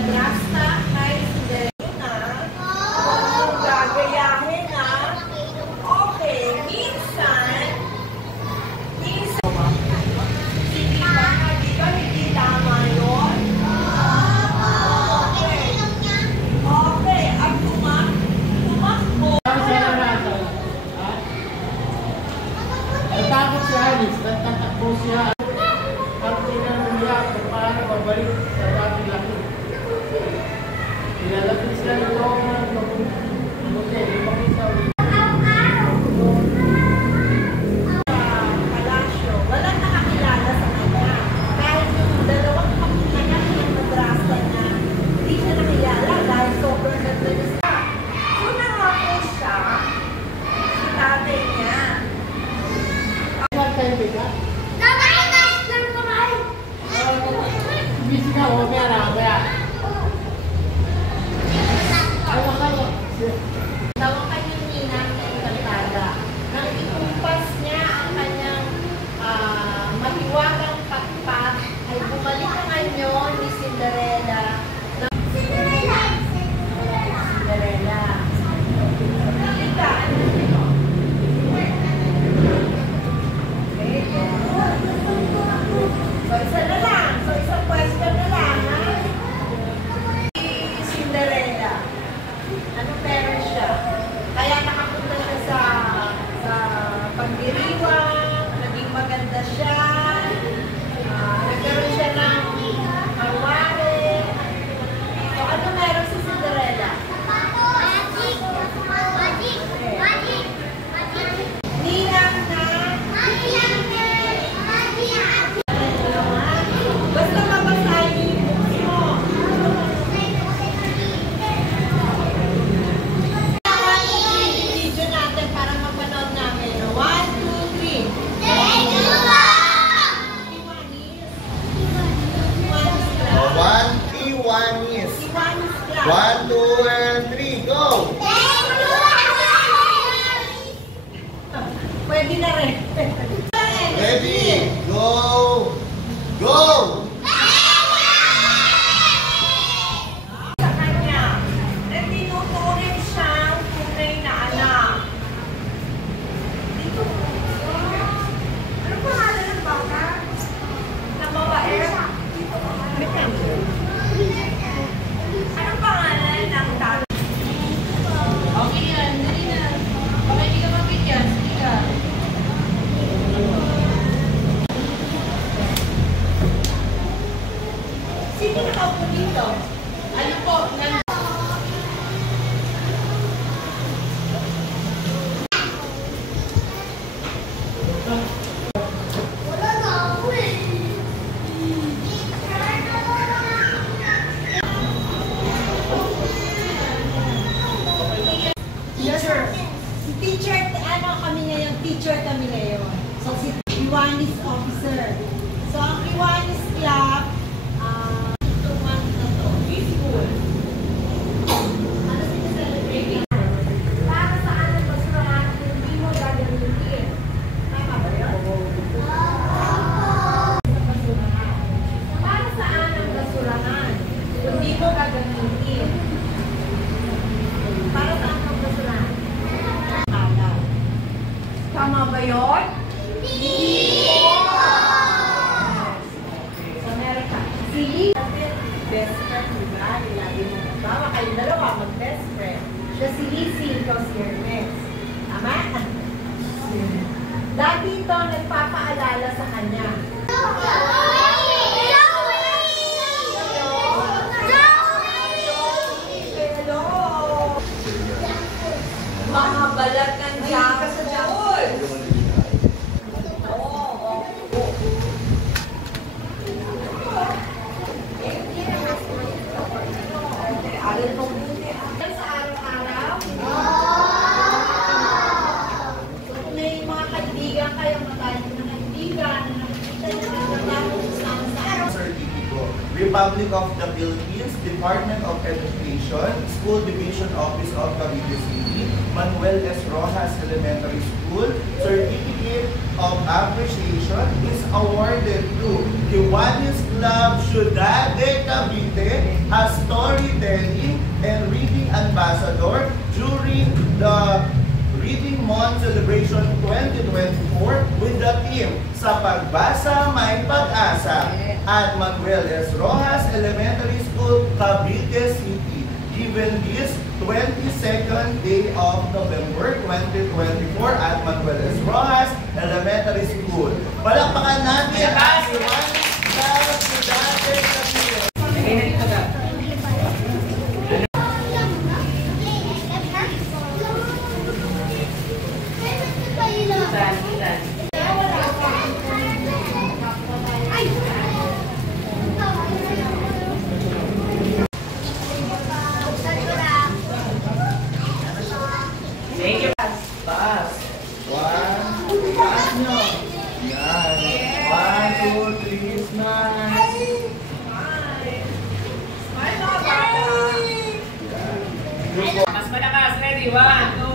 madrasta kay Cinderella. Gagayahin na. Okay, minsan, hindi ba hindi tama yun? Okay, ang tumakbo. Natakot si Alice, natatakbo siya. Ang tinanong kung paano babalik sa dating laki. Nilalapit sila nito ng hotel, ipakita ulit. Palasyo, walang nakakilala sa kanya. Kahit yung dalawang kapitanan ng madrasa na hindi siya nakilala dahil sobrang ganda niya. Una nga po siya, si tatay niya. Saan kayo bigla? Busy ka, mamaya na, mamaya. Tawag kanyang ninang na encantada. Nang ikumpas niya ang kanyang mahiwagang patpat, ay bumalik ang anyo ni Cinderella. Cinderella! Halika, ano ito? So, isa na lang. So, isang question na lang, ha? Si Cinderella. Ano meron siya? Kaya nakapunta siya sa pagdiriwang, naging maganda siya, nagkaroon siya ng marwari. So, ano meron si Cinderella? Ninang na basta mabasahin yung books mo. Video natin para mapanood namin. 1, 2, 3. Iwanis. Iwanis class. 1, 2, and 3, go! Pwede na rin. Ready, go, go! Sa kanya, na tinuturing siyang tunay na anak. Dito. Ano pangalan ng bata? Na babae? Anong pangalan ng tatay? Okay yan, dali na. Baka hindi ka mabigyan, sige ka. Sino nakaupo dito? Ano po, Yes, sir. Si teacher, teacher kami ngayon. So, si Iwanis officer. So, ang Iwanis club, 2 months na to. Peaceful. Ano siya-celebrate? Para saan ang basurahan kung hindi mo gagamitin? Tama ba yun? Sa basurahan. Para saan ang basurahan kung hindi mo gagamitin? Para saan ang basurahan? Tama ba yun? Hindi po! So, meron ka. Si Lee, best friend, diba? Lagi mo magbawa. Kayong dalawa, mag-best friend. Siya si Lizzie, ikaw si Hermes. Tama? Dati ito, nagpapaalala sa kanya. Mga balat ng Jackson. Aral mo buti. Sa araw-araw? Kung may mga kaibigan kayo, matayang mga kaibigan, nakikita nyo na Republic of the Philippines, Department of Education, School Division Office of Cavite City, Manuel S. Rojas Elementary School, Certificate of Appreciation is awarded to Kiwanis Club Ciudad de Cavite as storytelling and reading ambassador during the Reading Month Celebration 2024 with the theme Sa Pagbasa May Pag-asa at Manuel S. Rojas Elementary School, Cavite City, given this 22nd day of November 2024 at Manuel S. Rojas Elementary School. Palakpakan natin ang Kiwanis Club Ciudad de Cavite. Thank you. Taas. One. Taas nyo. Yan. 1, 2, 3, smile. Mas malakas. Ready? 1, 2,